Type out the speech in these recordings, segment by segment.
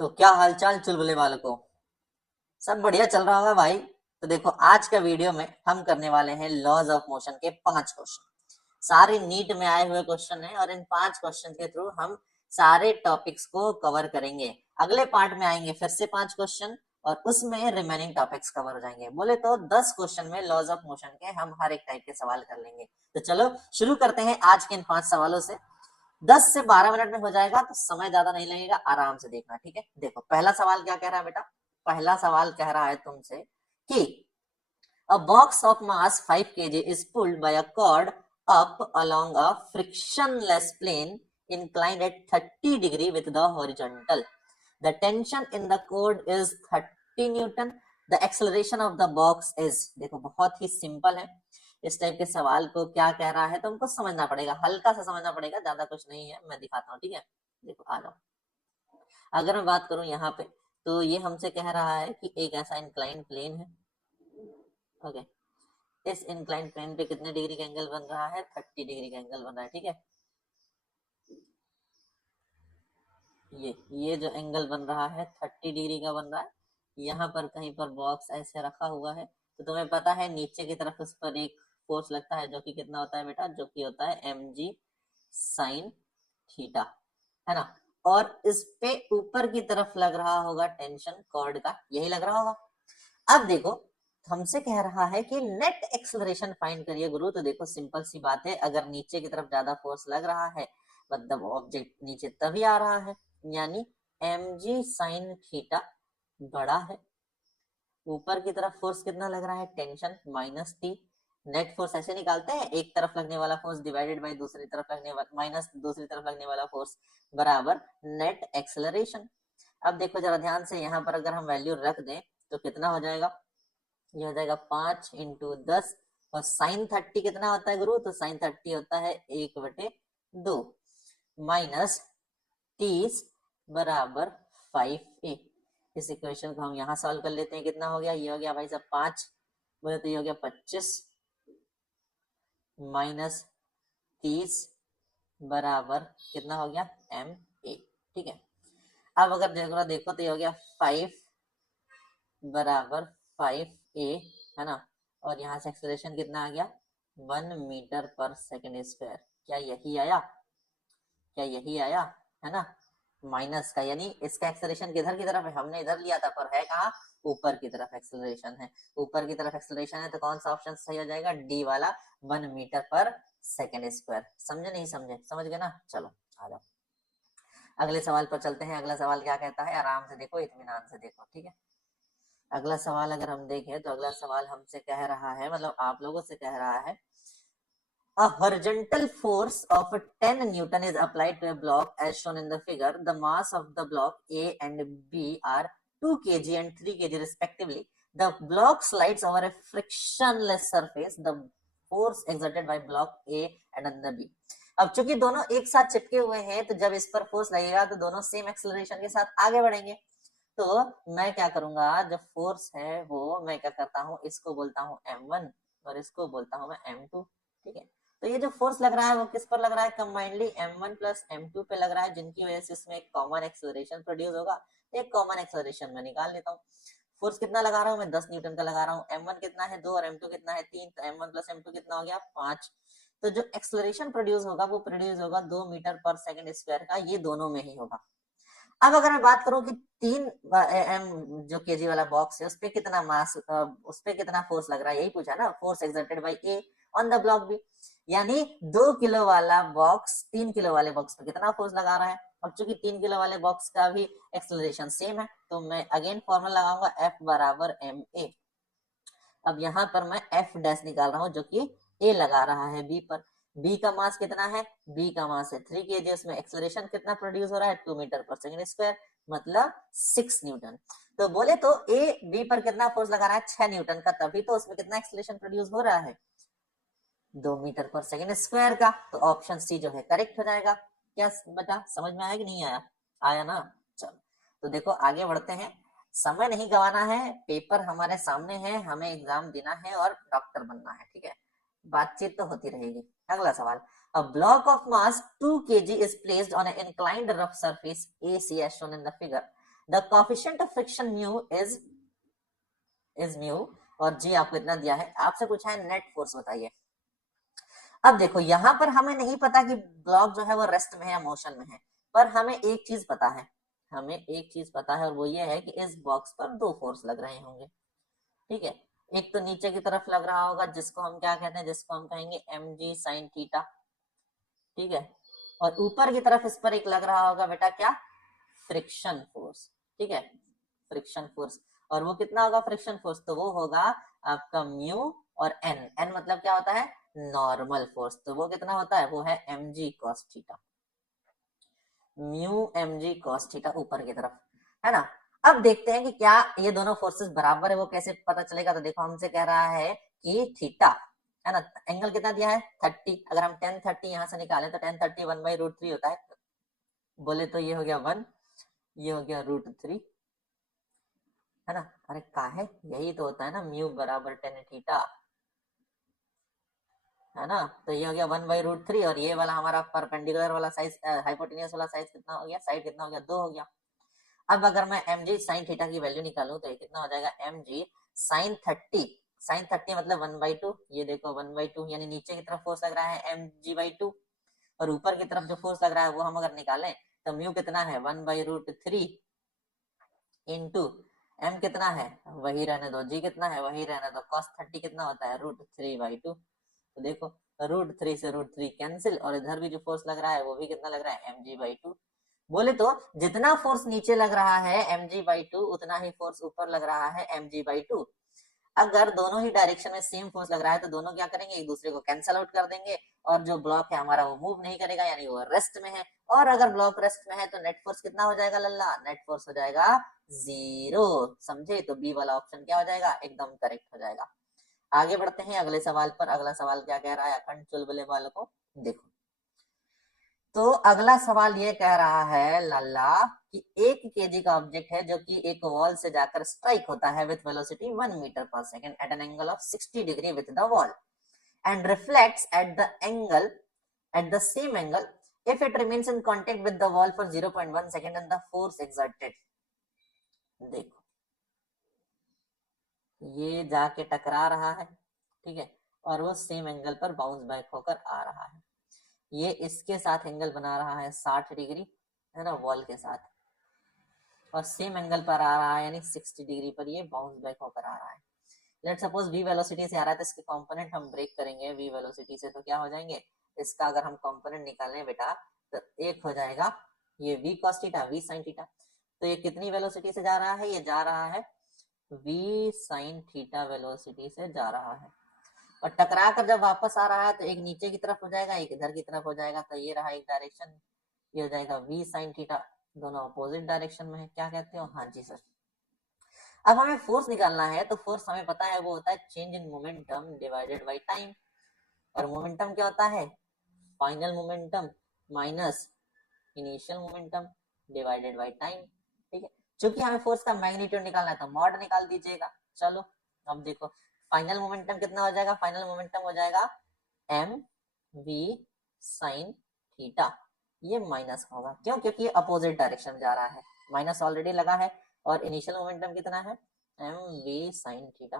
तो क्या हालचाल चुलबुले वालों को, सब बढ़िया चल रहा होगा भाई। तो देखो आज का वीडियो में हम करने वाले हैं लॉज ऑफ मोशन के 5 क्वेश्चन। सारे नीट में आए हुए क्वेश्चन हैं और इन 5 क्वेश्चन के थ्रू हम सारे टॉपिक्स को कवर करेंगे। अगले पार्ट में आएंगे फिर से 5 क्वेश्चन और उसमें रिमेनिंग टॉपिक्स कवर हो जाएंगे। बोले तो 10 क्वेश्चन में लॉज ऑफ मोशन के हम हर एक टाइप के सवाल कर लेंगे। तो चलो शुरू करते हैं आज के इन 5 सवालों से। 10 से 12 मिनट में हो जाएगा, तो समय ज्यादा नहीं लगेगा, आराम से देखना, ठीक है। देखो पहला सवाल क्या कह रहा है बेटा। पहला सवाल कह रहा है तुमसे कि a box of mass 5 kg is pulled by a cord up along a frictionless plane inclined at 30 degree with the horizontal. The tension in the cord is 30 Newton. The acceleration of the box is, देखो बहुत ही simple है। इस type के सवाल को क्या कह रहा है तुमको समझना पड़ेगा, हल्का सा समझना पड़ेगा, ज्यादा कुछ नहीं है, मैं दिखाता हूँ, ठीक है। देखो आ जाओ। अगर मैं बात करूं यहाँ पे, तो ये हमसे कह रहा है कि एक ऐसा इंक्लाइन प्लेन है, ओके। इस इंक्लाइन प्लेन पे कितने डिग्री का एंगल बन रहा है? 30 डिग्री का एंगल बन रहा है, ठीक है। ये जो एंगल बन रहा है 30 डिग्री का बन रहा है। यहाँ पर कहीं पर बॉक्स ऐसे रखा हुआ है, तो तुम्हें पता है नीचे की तरफ उस पर एक फोर्स लगता है, जो कि कितना होता है बेटा? जो कि होता है mg sin थीटा, है ना। और इस पे ऊपर की तरफ लग रहा होगा टेंशन कॉर्ड का, यही लग रहा होगा। अब देखो हमसे कह रहा है कि नेट एक्सेलरेशन फाइंड करिए गुरु। तो देखो सिंपल सी बात है, अगर नीचे की तरफ ज्यादा फोर्स लग रहा है मतलब ऑब्जेक्ट नीचे तभी आ रहा है, यानी mg sin थीटा बड़ा है। ऊपर की तरफ फोर्स कितना लग रहा है? Tension minus T. Net force ऐसे निकालते हैं, एक तरफ लगने वाला फोर्स डिवाइडेड बाय दूसरी तरफ लगने वाला माइनस दूसरी तरफ लगने वाला फोर्स बराबर नेट एक्सेलरेशन। अब देखो जरा ध्यान से, यहाँ पर अगर हम वैल्यू रख दें तो कितना हो जाएगा? ये हो जाएगा 5 × 10। और साइन 30 कितना होता है गुरु? तो साइन 30 होता है 1/2 माइनस 30 बराबर 5a। इस इक्वेशन को हम यहाँ सॉल्व कर लेते हैं। कितना हो गया? ये हो गया भाई साहब 5, बोले तो ये हो गया 25 माइनस 30 बराबर कितना हो गया? ma, ठीक है। अब अगर देखो तो ये हो गया 5 बराबर 5a, है ना। और यहाँ से एक्सेलरेशन कितना आ गया? 1 मीटर पर सेकेंड स्क्वायर। क्या यही आया? क्या यही आया? है ना। माइनस का, यानी इसका एक्सेलरेशन किधर की तरफ है? हमने इधर लिया था, पर है कहाँ? ऊपर की तरफ एक्सेलरेशन है। ऊपर की तरफ एक्सेलरेशन है तो कौन सा ऑप्शन सही हो जाएगा? डी वाला, 1 मीटर पर सेकेंड स्क्वायर। समझे नहीं समझे? समझ गए ना। चलो आ जाओ अगले सवाल पर चलते हैं। अगला सवाल क्या कहता है? आराम से देखो, इत्मीनान से देखो, ठीक है। अगला सवाल अगर हम देखें तो अगला सवाल हमसे कह रहा है, मतलब आप लोगों से कह रहा है, a horizontal force of 10 Newton is applied to a block as shown in the figure. The mass of the block A and B are 2 kg and 3 kg respectively. The block slides over a frictionless surface. The force exerted by block A and under B. अब चूंकि दोनों एक साथ चिपके हुए हैं, तो जब इस पर फोर्स लगेगा तो दोनों सेम एक्सेलरेशन के साथ आगे बढ़ेंगे। तो मैं क्या करूंगा, जब फोर्स है वो मैं क्या करता हूँ, इसको बोलता हूँ m1 और इसको बोलता हूँ मैं m2, ठीक है। तो ये जो फोर्स लग रहा है वो किस पर लग रहा है? कंबाइंडली m1 प्लस m2 पे लग रहा है, जिनकी वजह से इसमें एक कॉमन एक्सेलरेशन प्रोड्यूस होगा। एक कॉमन एक्सेलरेशन में निकाल लेता हूँ। फोर्स कितना लगा रहा हूँ मैं? 10 न्यूटन का लगा रहा हूँ। m1 कितना है? 2 और m2 कितना है? 3। तो m1 प्लस m2 कितना हो गया? 5। तो जो एक्सेलरेशन प्रोड्यूस होगा वो प्रोड्यूस होगा 2 मीटर पर सेकेंड स्क्वायर का, ये दोनों में ही होगा। अब अगर मैं बात करूं कि 3 एम जो केजी वाला बॉक्स है उस पे कितना मास, उस पे कितना फोर्स लग रहा है, यही पूछा ना। Force exerted by A on the block B, यानी 2 किलो वाला बॉक्स 3 किलो वाले बॉक्स पे कितना फोर्स लगा रहा है। अब चूंकि 3 किलो वाले बॉक्स का भी एक्सेलरेशन सेम है, तो मैं अगेन फॉर्मूला लगाऊंगा F बराबर ma। अब यहाँ पर मैं F डैश निकाल रहा हूँ, जो कि A लगा रहा है B पर। B का मास कितना है? B का मास है 3 kg। उसमें एक्सेलरेशन कितना प्रोड्यूस हो रहा है? 2 मीटर पर सेकेंड स्क्वायर, मतलब 6 न्यूटन। तो बोले तो A B पर कितना फोर्स लगा रहा है? 6 न्यूटन का, तभी तो उसमें कितना एक्सेलरेशन प्रोड्यूस हो रहा है? 2 मीटर पर सेकेंड स्क्वायर का। तो ऑप्शन सी जो है करेक्ट हो जाएगा। क्या बेटा समझ में आया कि नहीं आया? आया ना। चलो तो देखो आगे बढ़ते हैं। समय नहीं गवाना है, पेपर हमारे सामने है, हमें एग्जाम देना है और डॉक्टर बनना है, ठीक है। बातचीत तो होती रहेगी। अगला सवाल, a block of mass 2 kg is placed on an inclined rough surface AC as shown in the figure. The coefficient of friction mu is mu, और जी आपको इतना दिया है। आपसे पूछा है नेट फोर्स बताइए। अब देखो यहां पर हमें नहीं पता कि ब्लॉक जो है वो रेस्ट में है या मोशन में है, पर हमें एक चीज पता है, हमें एक चीज पता है, और वो ये है कि इस बॉक्स पर दो फोर्स लग रहे होंगे। ठीक है, एक तो नीचे की तरफ लग रहा होगा जिसको हम क्या कहते हैं, जिसको हम कहेंगे एम जी साइन थीटा। ठीक है, और ऊपर की तरफ इस पर एक लग रहा होगा बेटा क्या, फ्रिक्शन फोर्स। ठीक है, फ्रिक्शन फोर्स, और वो कितना होगा फ्रिक्शन फोर्स, तो वो होगा आपका म्यू और एन, एन मतलब क्या होता है, नॉर्मल फोर्स, तो वो कितना होता है, वो है m g cos theta, mu m g cos theta ऊपर की तरफ, है ना। अब देखते हैं कि क्या ये दोनों फोर्सेस बराबर है, वो कैसे पता चलेगा, तो देखो हमसे कह रहा है कि थीटा, है ना, एंगल कितना दिया है 30, अगर हम 10 30 यहाँ से निकालें तो 10 30 1/√3 होता है, बोले तो ये हो गया 1, ये हो गया √3, है ना। अरे काहे, यही तो होता है ना, म्यू बराबर टेन थीटा, है ना। तो ये हो गया 1/√3, और ये वाला हमारा परपेंडिकुलर वाला साइज, हाइपोटेन्यूस वाला साइज कितना हो गया, साइड कितना हो गया, 2 हो गया। अब अगर मैं एम जी साइन थीटा की वैल्यू निकालूं तो ये कितना हो जाएगा, एम जी साइन 30, साइन 30 मतलब 1/2, ये देखो 1/2, यानी नीचे की तरफ फोर्स लग रहा है mg/2, और ऊपर की तरफ जो फोर्स लग रहा है वो हम अगर निकालें तो म्यू कितना है 1/√3 इंटू एम कितना है वही रहने दो, जी कितना है वही रहने दो, cos 30 कितना होता है √3/2। तो देखो √3 से √3 कैंसिल, और इधर भी जो फोर्स लग रहा है वो भी कितना लग रहा है mg/2। बोले तो जितना फोर्स नीचे लग रहा है mg/2 उतना ही फोर्स ऊपर लग रहा है mg/2। अगर दोनों ही डायरेक्शन में सेम फोर्स लग रहा है तो दोनों क्या करेंगे, एक दूसरे को कैंसल आउट कर देंगे, और जो ब्लॉक है हमारा वो मूव नहीं करेगा, यानी वो रेस्ट में है। और अगर ब्लॉक रेस्ट में है तो नेट फोर्स कितना हो जाएगा लल्ला, नेट फोर्स हो जाएगा 0, समझे। तो बी वाला ऑप्शन क्या हो जाएगा, एकदम करेक्ट हो जाएगा। आगे बढ़ते हैं अगले सवाल पर। अगला सवाल क्या कह रहा है अखंड चुलबुले वालों को, देखो। तो अगला सवाल ये कह रहा है लल्ला कि 1 kg का ऑब्जेक्ट है जो कि एक वॉल से जाकर स्ट्राइक होता है विथ वेलोसिटी 1 मीटर पर second at an angle of 60 degree with the wall and reflects at the same angle if it remains in contact with the wall for 0.1 second and the force exerted। देखो ये जाके टकरा रहा है, ठीक है, और वो सेम एंगल पर बाउंस बैक होकर आ रहा है, ये इसके साथ एंगल बना रहा है 60 डिग्री, है ना, वॉल के साथ, और सेम एंगल पर आ रहा है यानी 60 डिग्री पर ये बाउंस बैक होकर आ रहा है। लेट सपोज v वेलोसिटी से आ रहा है तो इसके कंपोनेंट हम ब्रेक करेंगे v वेलोसिटी से, तो क्या हो जाएंगे, इसका अगर हम कंपोनेंट निकालें बेटा तो एक हो जाएगा ये v cos theta v sin theta. तो ये कितनी वेलोसिटी से जा रहा है, ये जा रहा है v sin थीटा वेलोसिटी से जा रहा है, और टकरा कर जब वापस आ रहा है तो एक नीचे की तरफ हो जाएगा एक इधर की तरफ हो जाएगा, तो ये रहा एक डायरेक्शन, ये हो जाएगा v sin थीटा, दोनों अपोजिट डायरेक्शन में है, क्या कहते हो, हाँ जी सर। अब हमें फोर्स निकालना है, तो फोर्स हमें पता है वो होता है change in momentum divided by time, और मोमेंटम क्या होता है, final momentum minus initial momentum divided by time. ठीक है, चूंकि हमें फोर्स का मैग्नीट्यूड निकालना है तो मॉड निकाल दीजिएगा। चलो अब देखो फाइनल मोमेंटम कितना हो जाएगा, फाइनल मोमेंटम हो जाएगा एम वी साइन थीटा, ये माइनस होगा क्यों, क्योंकि ये अपोजिट डायरेक्शन में जा रहा है, माइनस ऑलरेडी लगा है, और इनिशियल मोमेंटम कितना है एम वी साइन थीटा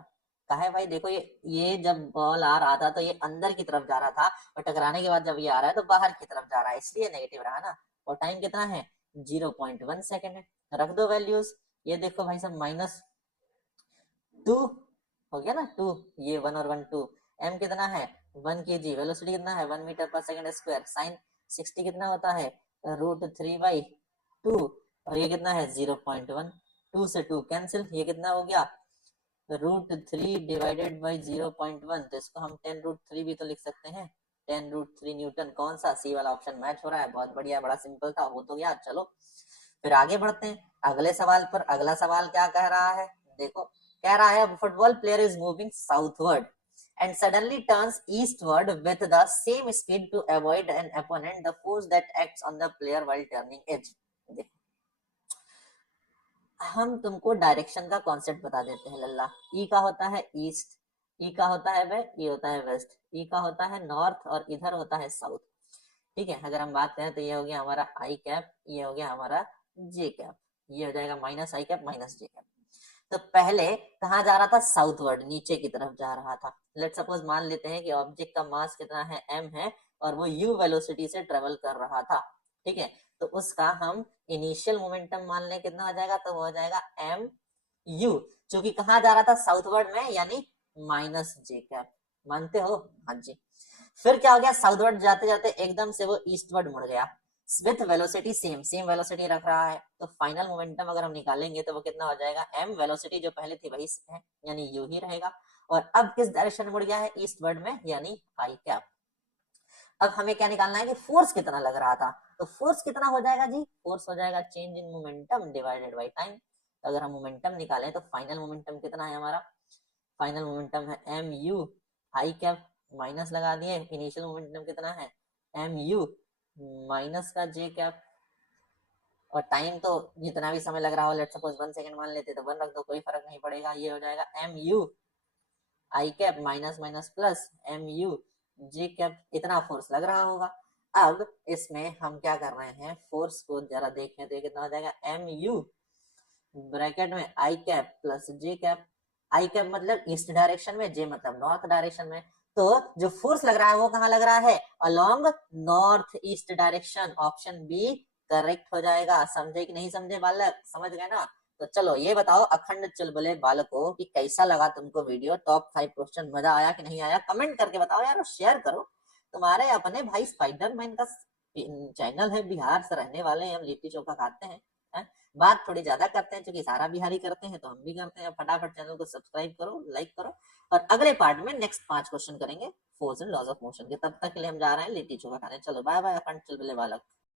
का है भाई। देखो ये जब बॉल आ रहा था तो ये अंदर की तरफ जा रहा था, और टकराने के बाद जब ये आ रहा है तो बाहर की तरफ जा रहा है, इसलिए नेगेटिव रहा ना, और टाइम कितना है 0.1 सेकेंड है, रख दो वैल्यूज। ये देखो भाई साहब -2 हो गया ना, 2, ये 1 और 1 2, m कितना है 1 kg, वेलोसिटी कितना है 1 मीटर पर सेकेंड स्क्वायर, साइन 60 कितना होता है √3/2, और ये कितना है 0.1, 2 से 2 कैंसिल, ये कितना हो गया √3 डिवाइडेड बाई 0.1, तो इसको हम 10√3 भी तो लिख सकते हैं, 10√3 न्यूटन। कौन सा, सी वाला ऑप्शन मैच हो रहा है, बहुत बढ़िया, बड़ा सिंपल था, हो तो गया। चलो फिर आगे बढ़ते हैं अगले सवाल पर। अगला सवाल क्या कह रहा है, देखो कह रहा है football player is moving southward and suddenly turns eastward with the same speed to avoid an opponent, the force that acts on the player while turning is। हम तुमको डायरेक्शन का कॉन्सेप्ट बता देते हैं लल्ला। ई का होता है ईस्ट, ई का होता है वे, ई होता है वेस्ट, ई का होता है नॉर्थ, और इधर होता है साउथ। ठीक है, अगर हम बात करें तो ये हो गया हमारा आई कैप, ये हो गया हमारा जे कैप। ये हो जाएगा माइनस आई कैप माइनस जे कैप। तो पहले कहाँ जा रहा था, साउथवर्ड, नीचे की तरफ जा रहा था। लेट सपोज मान लेते हैं कि ऑब्जेक्ट का मास कितना है, m है, और वो u वेलोसिटी से ट्रेवल कर रहा था, ठीक है। तो उसका हम इनिशियल मोमेंटम मान लें, कितना हो जाएगा, तो हो जाएगा m u, जो कि कहाँ जा रहा था, साउथवर्ड में, यानी माइनस जे कैप। मानते हो, हाँ जी। फिर क्या हो गया, साउथवर्ड जाते जाते एकदम से वो ईस्टवर्ड मुड़ गया, with velocity same, same velocity रख रहा है। तो फाइनल मोमेंटम अगर हम निकालेंगे तो वो कितना हो जाएगा, m वेलोसिटी जो पहले थी वही है, यानी u ही रहेगा। और अब किस डायरेक्शन में मुड़ गया है, ईस्टवर्ड में, यानी आई कैप। अब हमें क्या निकालना है कि फोर्स कितना लग रहा था। तो फोर्स कितना हो जाएगा जी, फोर्स हो जाएगा change in momentum divided by time. तो अगर हम मोमेंटम निकालें तो फाइनल मोमेंटम कितना है हमारा, फाइनल मोमेंटम है m u i cap, minus लगा दिए, इनिशियल मोमेंटम कितना है एम यू माइनस का जे कैप, और टाइम तो जितना भी समय लग रहा हो, लेट सपोज 1 सेकंड मान लेते तो 1 रख दो, कोई फर्क नहीं पड़ेगा। ये हो जाएगा m u i cap minus minus plus m u j cap, इतना फोर्स लग रहा होगा। अब इसमें हम क्या कर रहे हैं, फोर्स को जरा देखें तो ये कितना हो जाएगा, एम यू ब्रैकेट में आई कैप प्लस जे कैप। आई कैप मतलब ईस्ट डायरेक्शन में, जे मतलब नॉर्थ डायरेक्शन में। तो जो फोर्स लग रहा है वो कहाँ लग रहा है, along north east direction. Option B correct हो जाएगा। समझे कि नहीं समझे बालक, समझ गए ना। तो चलो ये बताओ अखंड चुलबुले बालकों कि कैसा लगा तुमको वीडियो, टॉप 5 क्वेश्चन मजा आया कि नहीं आया, कमेंट करके बताओ यार, शेयर करो। तुम्हारे अपने भाई स्पाइडरमैन का चैनल है, बिहार से रहने वाले हैं हम, लिट्टी चोखा खाते हैं, है? बात थोड़ी ज्यादा करते हैं, क्योंकि सारा बिहारी करते हैं तो हम भी करते हैं। फटाफट चैनल को सब्सक्राइब करो, लाइक करो, और अगले पार्ट में नेक्स्ट 5 क्वेश्चन करेंगे force and laws of motion के। तब तक के लिए हम जा रहे हैं लिट्टी चोखा खाने। चलो बाय बाय अखंड चुलबुले बालक।